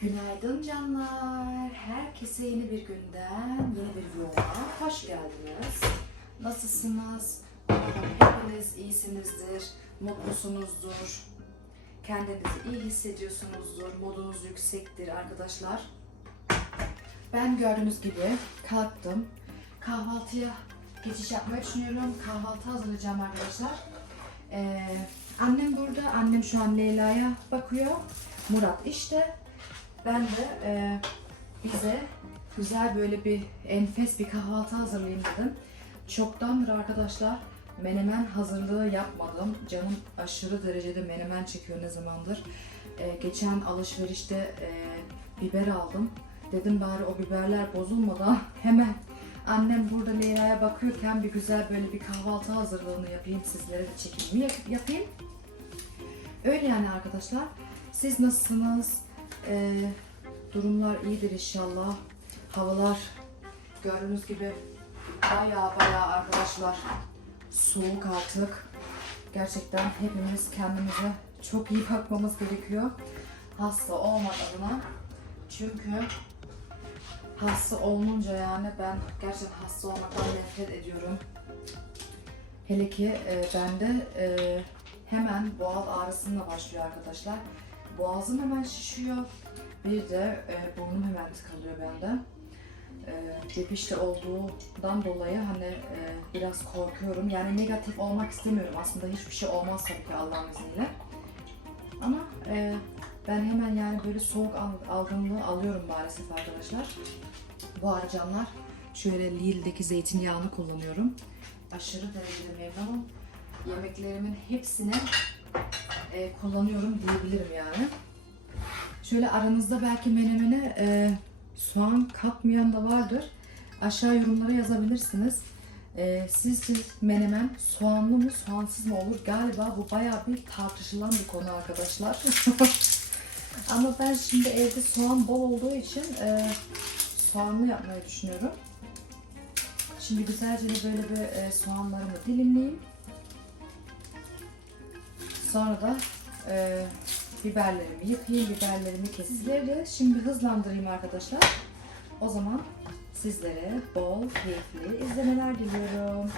Günaydın canlar. Herkese yeni bir günden, yeni bir vloga hoş geldiniz. Nasılsınız? Hepiniz iyisinizdir, mutlusunuzdur. Kendinizi iyi hissediyorsunuzdur, modunuz yüksektir arkadaşlar. Ben gördüğünüz gibi kalktım. Kahvaltıya geçiş yapmayı düşünüyorum. Kahvaltı hazırlayacağım arkadaşlar. Ee, annem burada. Annem şu an Leyla'ya bakıyor. Murat işte. Ben de e, bize güzel böyle bir enfes bir kahvaltı hazırlayayım dedim. Çoktandır arkadaşlar menemen hazırlığı yapmadım. Canım aşırı derecede menemen çekiyor ne zamandır. E, geçen alışverişte e, biber aldım. Dedim bari o biberler bozulmadan hemen annem burada Leyla'ya bakıyorken bir güzel böyle bir kahvaltı hazırlığını yapayım sizlere de çekimimi yap- yapayım. Öyle yani arkadaşlar. Siz nasılsınız? Ee, durumlar iyidir inşallah. Havalar gördüğünüz gibi baya baya arkadaşlar soğuk artık. Gerçekten hepimiz kendimize çok iyi bakmamız gerekiyor. Hasta olmak adına. Çünkü hasta olunca yani ben gerçekten hasta olmaktan nefret ediyorum. Hele ki e, bende e, hemen boğaz ağrısıyla başlıyor arkadaşlar. Boğazım hemen şişiyor. Bir de e, burnum hemen tıkalıyor bende. E, Cepişte olduğundan dolayı hani e, biraz korkuyorum. Yani negatif olmak istemiyorum. Aslında hiçbir şey olmaz tabii ki Allah'ın izniyle. Ama e, ben hemen yani böyle soğuk al- algınlığı alıyorum maalesef arkadaşlar. Bu ara canlar şöyle Lidl'deki zeytinyağını kullanıyorum. Aşırı derecede memnunum. Yemeklerimin hepsini e, kullanıyorum diyebilirim yani. Şöyle aranızda belki menemene e, soğan katmayan da vardır. Aşağı yorumlara yazabilirsiniz. E, sizce menemen soğanlı mı soğansız mı olur? Galiba bu bayağı bir tartışılan bir konu arkadaşlar. Ama ben şimdi evde soğan bol olduğu için e, soğanlı yapmayı düşünüyorum. Şimdi güzelce de böyle bir e, soğanlarımı dilimleyeyim. Sonra da e, biberlerimi yıkayayım, biberlerimi keseyim. Sizleri de şimdi hızlandırayım arkadaşlar. O zaman sizlere bol keyifli izlemeler diliyorum.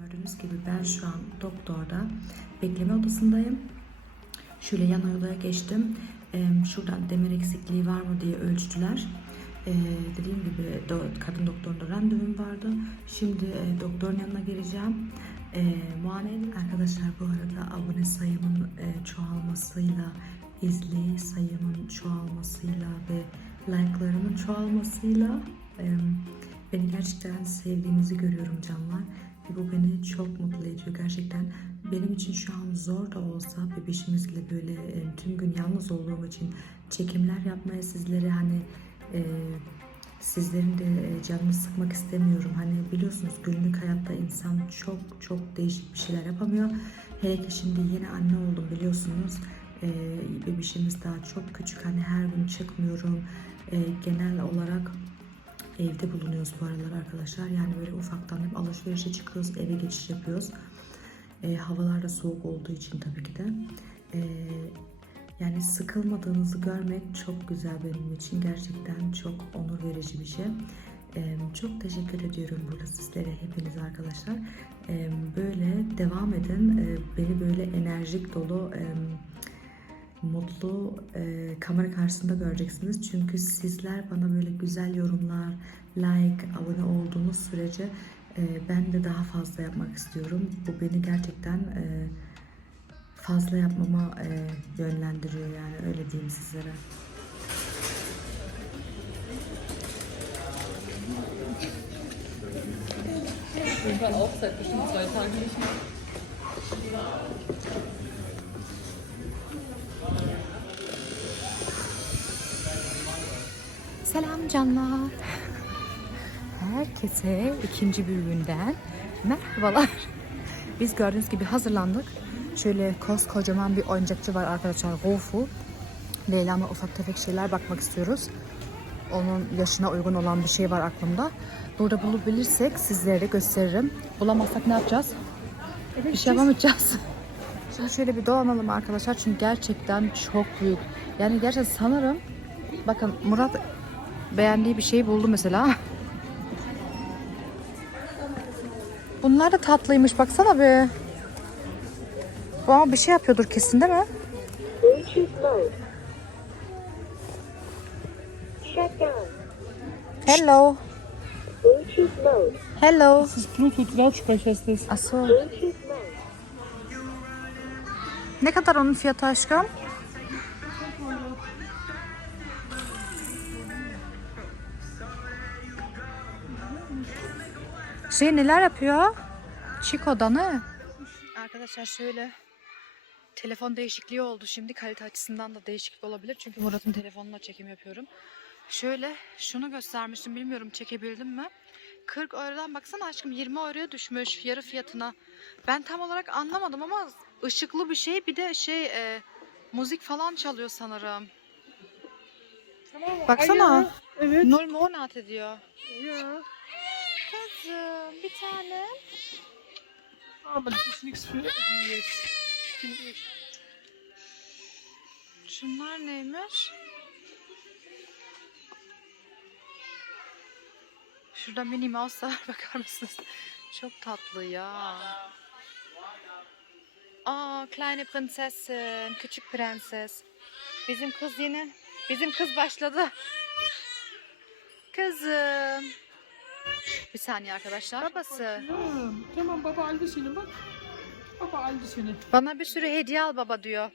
Gördüğünüz gibi ben şu an doktorda bekleme odasındayım. Şöyle yan odaya geçtim. Ee, şuradan demir eksikliği var mı diye ölçtüler. Dediğim gibi kadın doktorunda randevum vardı. Şimdi e, doktorun yanına gireceğim. Edin. Arkadaşlar bu arada abone sayımın e, çoğalmasıyla, izleyici sayımın çoğalmasıyla ve like'larımın çoğalmasıyla e, beni gerçekten sevdiğinizi görüyorum canlar. Ve bu beni çok mutlu ediyor gerçekten. Benim için şu an zor da olsa bebişimizle böyle e, tüm gün yalnız olduğum için çekimler yapmaya sizlere hani e, sizlerin de e, canını sıkmak istemiyorum. Hani biliyorsunuz günlük hayatta insan çok çok değişik bir şeyler yapamıyor. Hele ki şimdi yeni anne oldum biliyorsunuz. E, bebişimiz daha çok küçük. Hani her gün çıkmıyorum. E, genel olarak evde bulunuyoruz bu aralar arkadaşlar. Yani böyle ufaktan hep alışverişe çıkıyoruz, eve geçiş yapıyoruz. E, havalar da soğuk olduğu için tabii ki de. E, yani sıkılmadığınızı görmek çok güzel benim için. Gerçekten çok onur verici bir şey. Ee, çok teşekkür ediyorum burada sizlere hepiniz arkadaşlar. Ee, böyle devam edin. Ee, beni böyle enerjik dolu e, mutlu e, kamera karşısında göreceksiniz. Çünkü sizler bana böyle güzel yorumlar, like, abone olduğunuz sürece e, ben de daha fazla yapmak istiyorum. Bu beni gerçekten e, fazla yapmama e, yönlendiriyor yani öyle diyeyim sizlere. Ich war auch seit bestimmt zwei Tagen nicht mehr. Selam canlar. Herkese ikinci bölümünden merhabalar. Biz gördüğünüz gibi hazırlandık. Şöyle koskocaman bir oyuncakçı var arkadaşlar. Gofu. Leyla'ma ufak tefek şeyler bakmak istiyoruz. Onun yaşına uygun olan bir şey var aklımda. Burada bulabilirsek sizlere de gösteririm. Bulamazsak ne yapacağız? Bir şey yapamayacağız. Şimdi şöyle bir dolanalım arkadaşlar çünkü gerçekten çok büyük. Yani gerçekten sanırım bakın Murat beğendiği bir şey buldu mesela. Bunlar da tatlıymış baksana be. Bu ama bir şey yapıyordur kesin değil mi? Hello. Hello. Das ist Bluetooth Lautsprecher. Bluetooth mode. Ne kadar onun fiyatı aşkım? Şey neler yapıyor? Chico'da ne? Arkadaşlar şöyle telefon değişikliği oldu şimdi kalite açısından da değişiklik olabilir çünkü Murat'ın telefonuna çekim yapıyorum. Şöyle şunu göstermiştim bilmiyorum çekebildim mi? 40 eurodan baksana aşkım 20 euroya düşmüş yarı fiyatına. Ben tam olarak anlamadım ama ışıklı bir şey bir de şey e, müzik falan çalıyor sanırım. Baksana. Evet. Null Monat ediyor. Ja. Kızım bir tane. Aber das ist nichts für die jetzt. Finde ich. Şunlar neymiş? Şurada Minnie Mouse var bakar mısınız? Çok tatlı ya. Aa, kleine Prinzessin, küçük prenses. Bizim kız yine, bizim kız başladı. Kızım. Bir saniye arkadaşlar. Babası. Ja, tamam baba aldı seni bak. Baba aldı seni. Bana bir sürü hediye al baba diyor.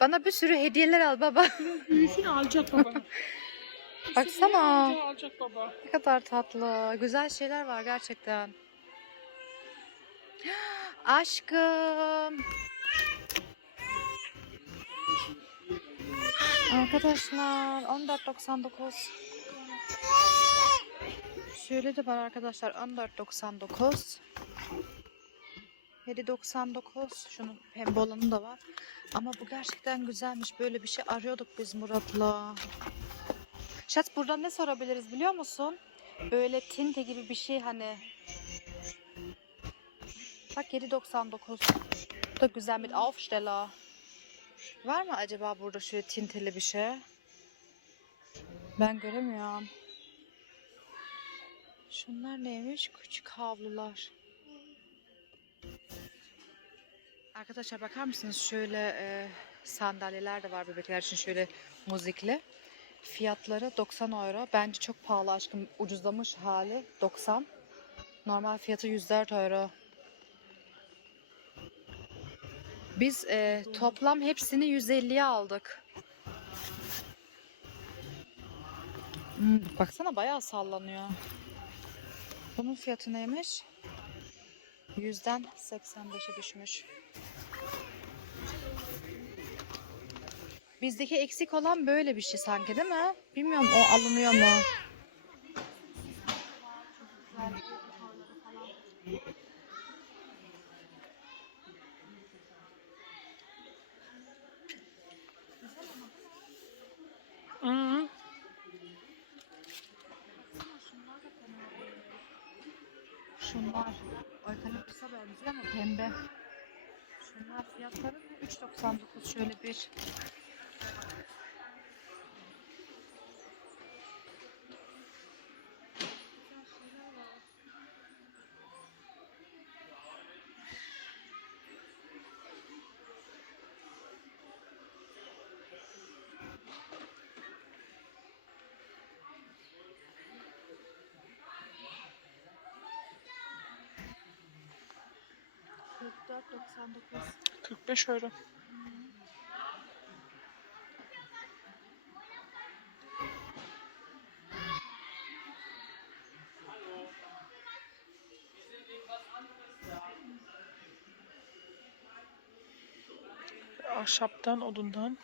Bana bir sürü hediyeler al baba. Büyüsünü alacak baba. Baksana. Alacak baba. Ne kadar tatlı. Güzel şeyler var gerçekten. Aşkım. Arkadaşlar 14.99 Şöyle de var arkadaşlar 14.99 7.99 Şunun pembe olanı da var. Ama bu gerçekten güzelmiş. Böyle bir şey arıyorduk biz Murat'la. Şat buradan ne sorabiliriz biliyor musun? Böyle tinte gibi bir şey hani. Bak 7.99. Bu da güzel bir Aufsteller. Var mı acaba burada şöyle tinteli bir şey? Ben göremiyorum. Şunlar neymiş? Küçük havlular. Arkadaşlar bakar mısınız? Şöyle e, sandalyeler de var bebekler için şöyle müzikli. Fiyatları 90 euro. Bence çok pahalı aşkım. Ucuzlamış hali 90. Normal fiyatı 104 euro. Biz e, toplam hepsini 150'ye aldık. Hmm, baksana bayağı sallanıyor. Bunun fiyatı neymiş? 100'den 85'e düşmüş. Bizdeki eksik olan böyle bir şey sanki değil mi? Bilmiyorum o alınıyor mu? Şunlar eukaliptüse benziyor ama pembe. Şunlar fiyatları ne? 3.99 şöyle bir. 44.99. 45 euro. Ahşaptan, odundan